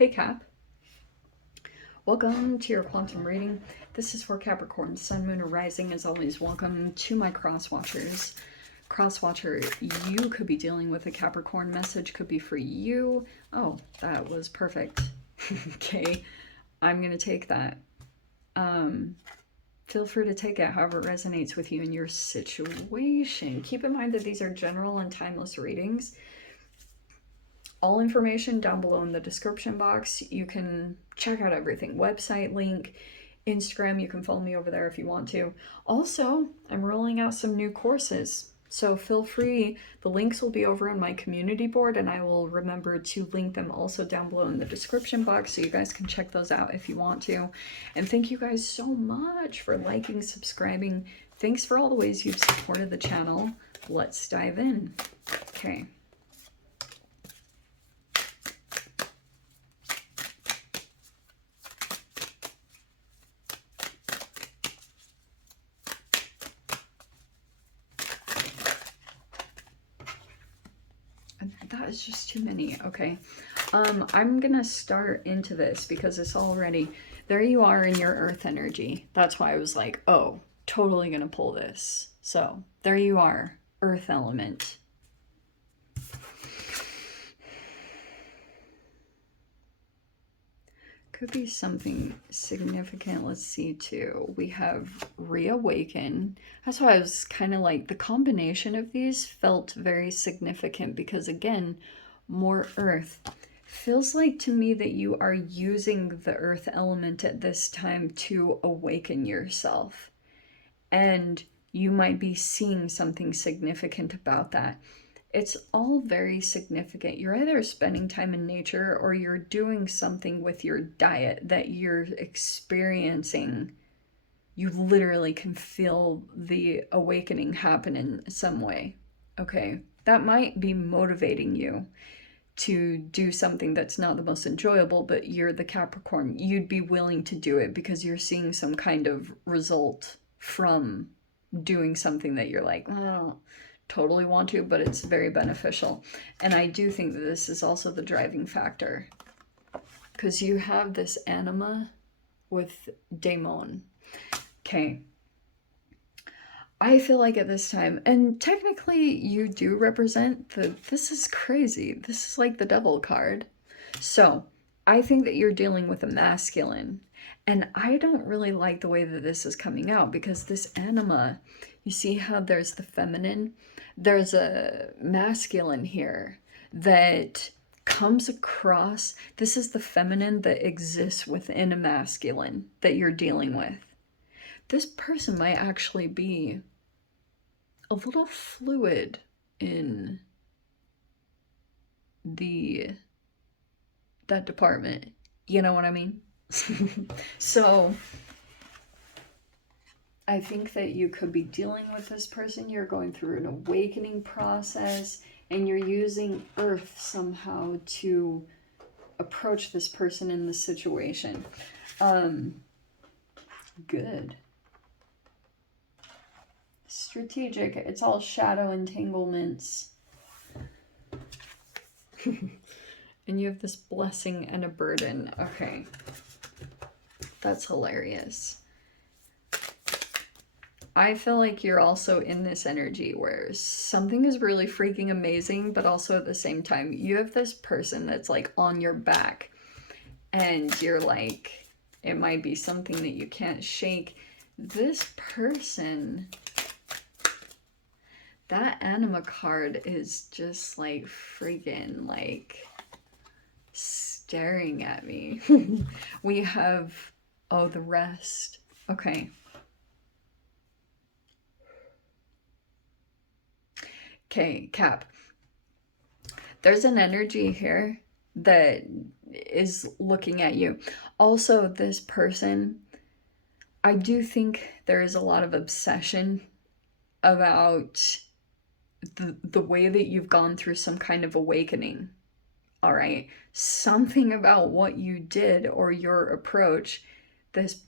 Hey Cap, welcome to your quantum reading. This is for Capricorn, Sun, Moon, or Rising. As always, welcome to my cross-watchers. Cross-watcher, you could be dealing with a Capricorn message, could be for you. Oh, that was perfect. Okay, I'm gonna take that. Feel free to take it however it resonates with you in your situation. Keep in mind that these are general and timeless readings. All information down below in the description box. You can check out everything. Website link, Instagram, you can follow me over there if you want to. Also, I'm rolling out some new courses, so feel free. The links will be over on my community board, and I will remember to link them also down below in the description box, so you guys can check those out if you want to. And thank you guys so much for liking, subscribing. Thanks for all the ways you've supported the channel. Let's dive in. Okay. That is just too many. Okay. I'm gonna start into this because it's already, there you are in your earth energy. That's why I was like, oh, totally gonna pull this. So there you are, earth element. Could be something significant. Let's see too. We have reawaken. That's why I was kind of like, the combination of these felt very significant because again, more earth. Feels like to me that you are using the earth element at this time to awaken yourself. And you might be seeing something significant about that. It's all very significant. You're either spending time in nature or you're doing something with your diet that you're experiencing. You literally can feel the awakening happen in some way. Okay, that might be motivating you to do something that's not the most enjoyable, but you're the Capricorn. You'd be willing to do it because you're seeing some kind of result from doing something that you're like, I don't totally want to, but it's very beneficial. And I do think that this is also the driving factor because you have this anima with daemon. Okay. I feel like at this time, and technically you do represent this is crazy. This is like the devil card. So I think that you're dealing with a masculine. And I don't really like the way that this is coming out because this anima, you see how there's the feminine? There's a masculine here that comes across. This is the feminine that exists within a masculine that you're dealing with. This person might actually be a little fluid in that department. You know what I mean? So I think that you could be dealing with this person. You're going through an awakening process and you're using earth somehow to approach this person in this situation. Good. Strategic. It's all shadow entanglements. And you have this blessing and a burden. Okay. That's hilarious. I feel like you're also in this energy where something is really freaking amazing, but also at the same time, you have this person that's like on your back and you're like, it might be something that you can't shake. This person, that anima card is just like freaking like staring at me. We have, oh, the rest. Okay. Okay, Cap. There's an energy here that is looking at you. Also, this person, I do think there is a lot of obsession about the way that you've gone through some kind of awakening. All right, something about what you did or your approach. This,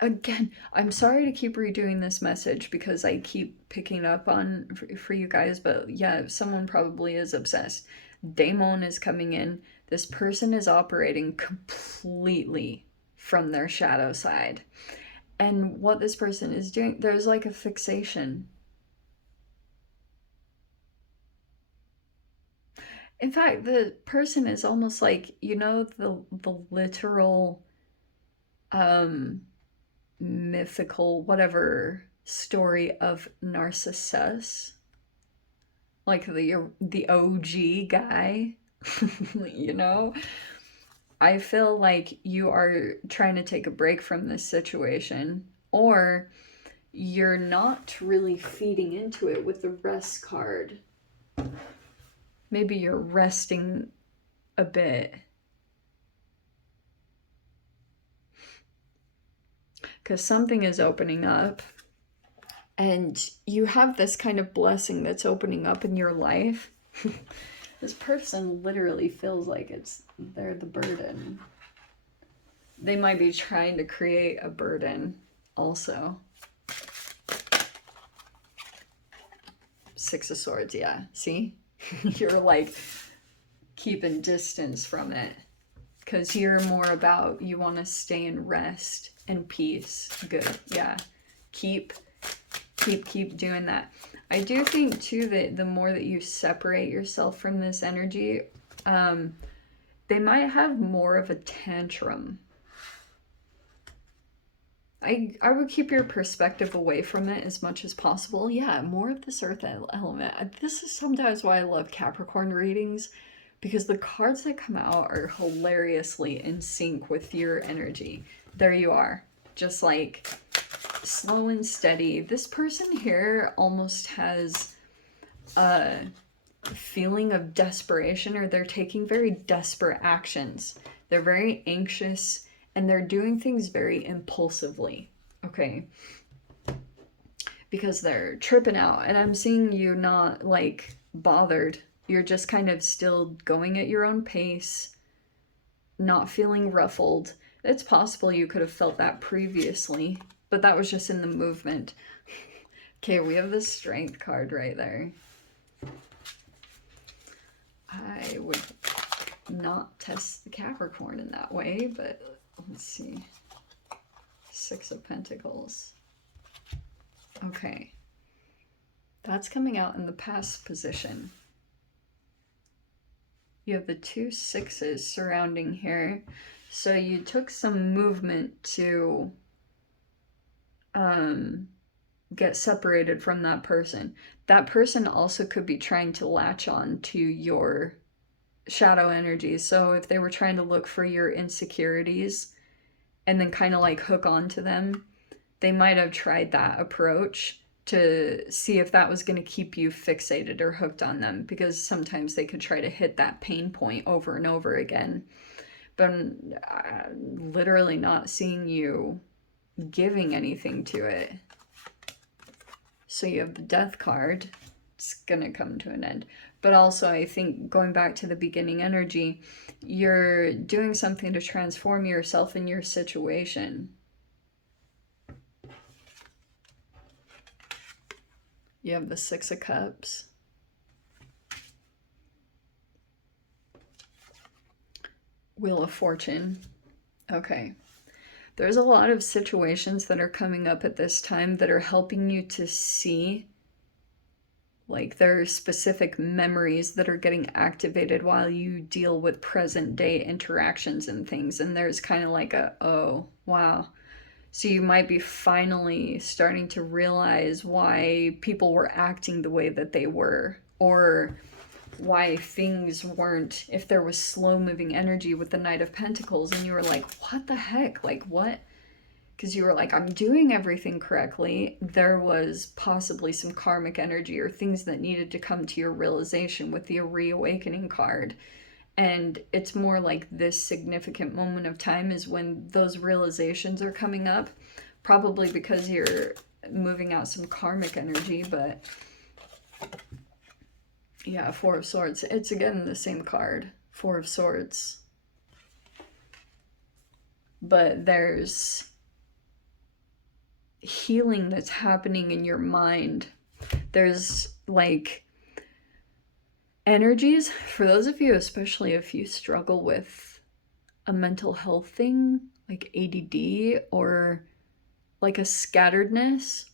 again, I'm sorry to keep redoing this message because I keep picking up on for you guys, but yeah, someone probably is obsessed. Daemon is coming in. This person is operating completely from their shadow side. And what this person is doing, there's like a fixation. In fact, the person is almost like, you know, the literal mythical whatever story of Narcissus, like the OG guy, you know? I feel like you are trying to take a break from this situation, or you're not really feeding into it with the rest card. Maybe you're resting a bit. Because something is opening up, and you have this kind of blessing that's opening up in your life. This person literally feels like they're the burden. They might be trying to create a burden also. Six of Swords, yeah. See? You're like keeping distance from it. Because you're more about, you want to stay in rest and peace. Good, yeah. Keep doing that. I do think too that the more that you separate yourself from this energy, they might have more of a tantrum. I would keep your perspective away from it as much as possible. Yeah, more of this earth element. This is sometimes why I love Capricorn readings, because the cards that come out are hilariously in sync with your energy. There you are, just like slow and steady. This person here almost has a feeling of desperation, or they're taking very desperate actions. They're very anxious, and they're doing things very impulsively, okay? Because they're tripping out, and I'm seeing you not like bothered. You're just kind of still going at your own pace, not feeling ruffled. It's possible you could have felt that previously, but that was just in the movement. Okay, we have the Strength card right there. I would not test the Capricorn in that way, but let's see. Six of Pentacles. Okay. That's coming out in the past position. You have the 2 6s surrounding here. So you took some movement to get separated from that person. That person also could be trying to latch on to your shadow energy. So if they were trying to look for your insecurities and then kind of like hook onto them, they might have tried that approach to see if that was going to keep you fixated or hooked on them, because sometimes they could try to hit that pain point over and over again. But I'm literally not seeing you giving anything to it. So you have the Death card. It's gonna come to an end. But also, I think, going back to the beginning energy, you're doing something to transform yourself in your situation. You have the 6 of Cups. Wheel of Fortune. Okay. There's a lot of situations that are coming up at this time that are helping you to see, like, there are specific memories that are getting activated while you deal with present day interactions and things. And there's kind of like a, oh, wow. So you might be finally starting to realize why people were acting the way that they were, or why things weren't, if there was slow moving energy with the Knight of Pentacles and you were like, what the heck, like what? Because you were like, I'm doing everything correctly. There was possibly some karmic energy or things that needed to come to your realization with the reawakening card. And it's more like this significant moment of time is when those realizations are coming up, probably because you're moving out some karmic energy. But yeah, 4 of Swords. It's again the same card, 4 of Swords. But there's healing that's happening in your mind. There's like energies, for those of you, especially if you struggle with a mental health thing like ADD or like a scatteredness,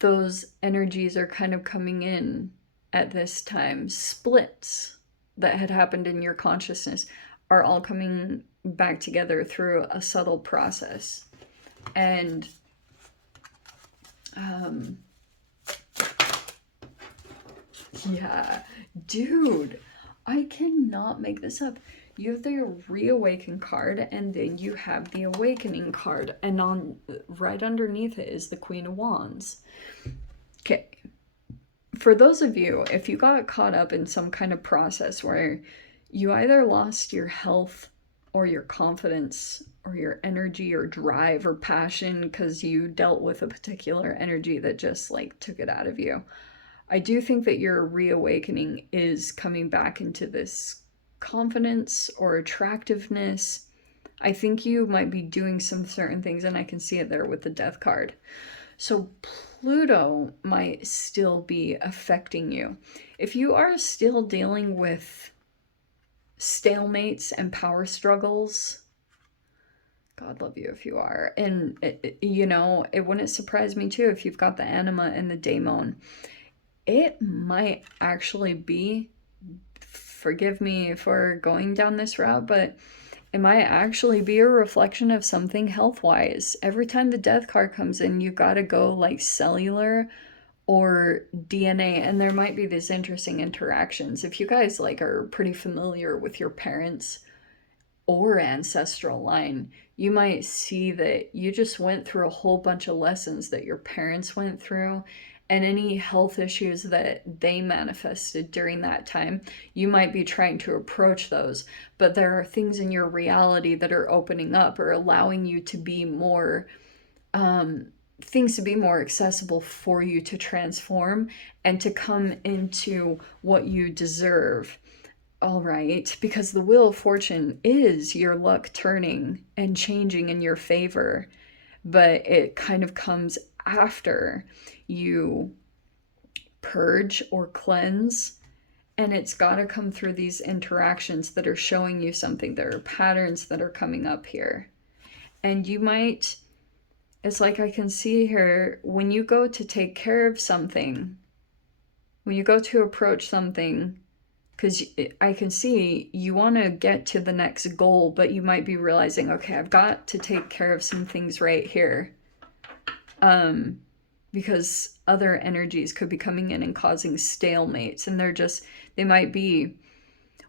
those energies are kind of coming in at this time. Splits that had happened in your consciousness are all coming back together through a subtle process. And yeah, dude, I cannot make this up. You have the reawaken card, and then you have the awakening card, and on right underneath it is the Queen of Wands. Okay, for those of you, if you got caught up in some kind of process where you either lost your health or your confidence or your energy or drive or passion because you dealt with a particular energy that just like took it out of you, I do think that your reawakening is coming back into this confidence or attractiveness. I think you might be doing some certain things, and I can see it there with the Death card. So Pluto might still be affecting you. If you are still dealing with stalemates and power struggles, God love you if you are. And, you know, it wouldn't surprise me too if you've got the anima and the daemon. It might actually be, forgive me for going down this route, but it might actually be a reflection of something health-wise. Every time the Death card comes in, you gotta go like cellular or DNA, and there might be these interesting interactions. If you guys like are pretty familiar with your parents or ancestral line, you might see that you just went through a whole bunch of lessons that your parents went through, and any health issues that they manifested during that time, you might be trying to approach those, but there are things in your reality that are opening up or allowing you to be more things to be more accessible for you to transform and to come into what you deserve. All right, because the Wheel of Fortune is your luck turning and changing in your favor, but it kind of comes after you purge or cleanse, and it's got to come through these interactions that are showing you something. There are patterns that are coming up here, and you might, it's like I can see here, when you go to take care of something, when you go to approach something, because I can see you want to get to the next goal, but you might be realizing, okay, I've got to take care of some things right here. Because other energies could be coming in and causing stalemates, and they might be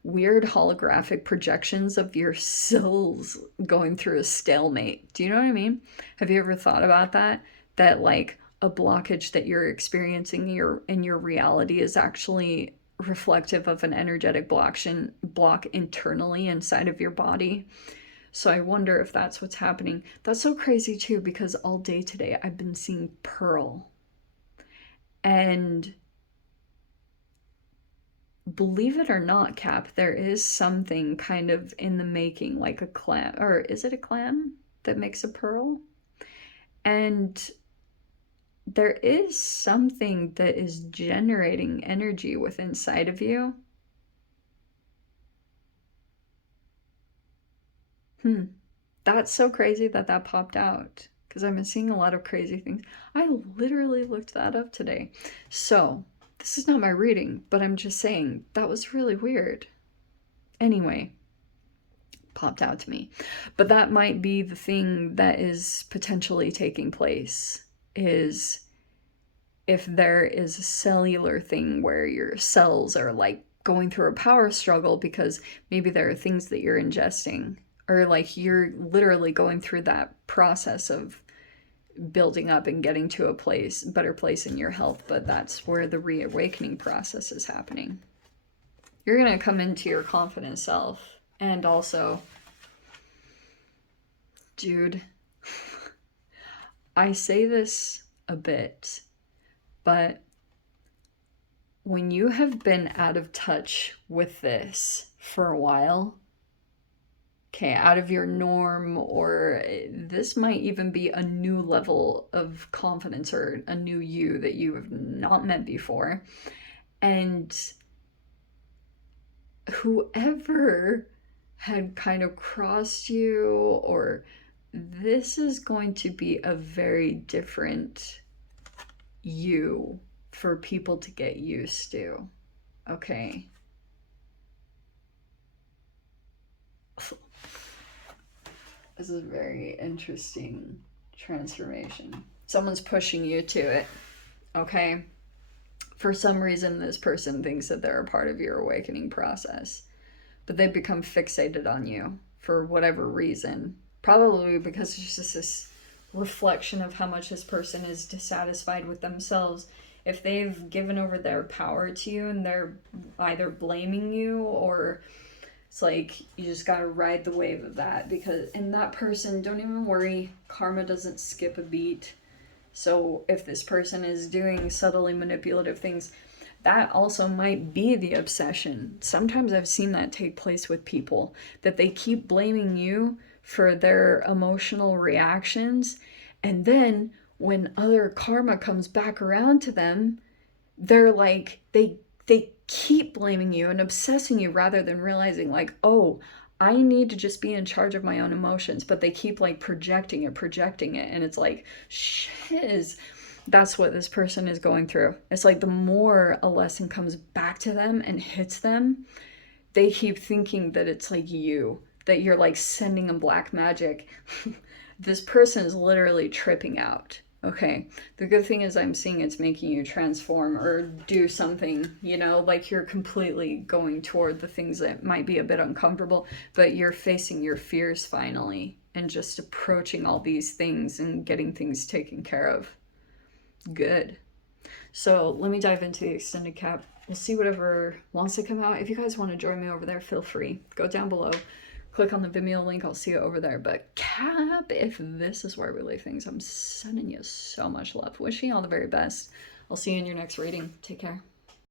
weird holographic projections of your cells going through a stalemate. Do you know what I mean? Have you ever thought about that? That like a blockage that you're experiencing in your reality is actually reflective of an energetic block internally inside of your body. So I wonder if that's what's happening. That's so crazy too, because all day today I've been seeing pearl. And believe it or not, Cap, there is something kind of in the making, like a clam, or is it a clam that makes a pearl? And there is something that is generating energy within inside of you. That's so crazy that popped out, because I've been seeing a lot of crazy things. I literally looked that up today. So, this is not my reading, but I'm just saying that was really weird. Anyway, popped out to me. But that might be the thing that is potentially taking place, is if there is a cellular thing where your cells are like going through a power struggle because maybe there are things that you're ingesting, or like you're literally going through that process of building up and getting to a better place in your health, but that's where the reawakening process is happening. You're going to come into your confident self. And also, dude, I say this a bit, but when you have been out of touch with this for a while, okay, out of your norm, or this might even be a new level of confidence or a new you that you have not met before, and whoever had kind of crossed you, or this is going to be a very different you for people to get used to. Okay. This is a very interesting transformation. Someone's pushing you to it. Okay. For some reason, this person thinks that they're a part of your awakening process, but they become fixated on you for whatever reason. Probably because it's just this reflection of how much this person is dissatisfied with themselves. If they've given over their power to you and they're either blaming you, or it's like you just gotta ride the wave of that, because and that person, don't even worry, karma doesn't skip a beat. So if this person is doing subtly manipulative things, that also might be the obsession. Sometimes I've seen that take place with people, that they keep blaming you for their emotional reactions, and then when other karma comes back around to them, they're like they keep blaming you and obsessing you rather than realizing, like, oh, I need to just be in charge of my own emotions. But they keep like projecting it, and it's like, shiz. That's what this person is going through. It's like the more a lesson comes back to them and hits them, they keep thinking that it's like you, that you're like sending them black magic. This person is literally tripping out. Okay, the good thing is I'm seeing it's making you transform or do something, you know, like you're completely going toward the things that might be a bit uncomfortable, but you're facing your fears finally and just approaching all these things and getting things taken care of. Good. So let me dive into the extended cap. We'll see whatever wants to come out. If you guys want to join me over there, feel free. Go down below. Click on the Vimeo link. I'll see you over there. But Cap, if this is where we leave things, I'm sending you so much love. Wishing you all the very best. I'll see you in your next reading. Take care.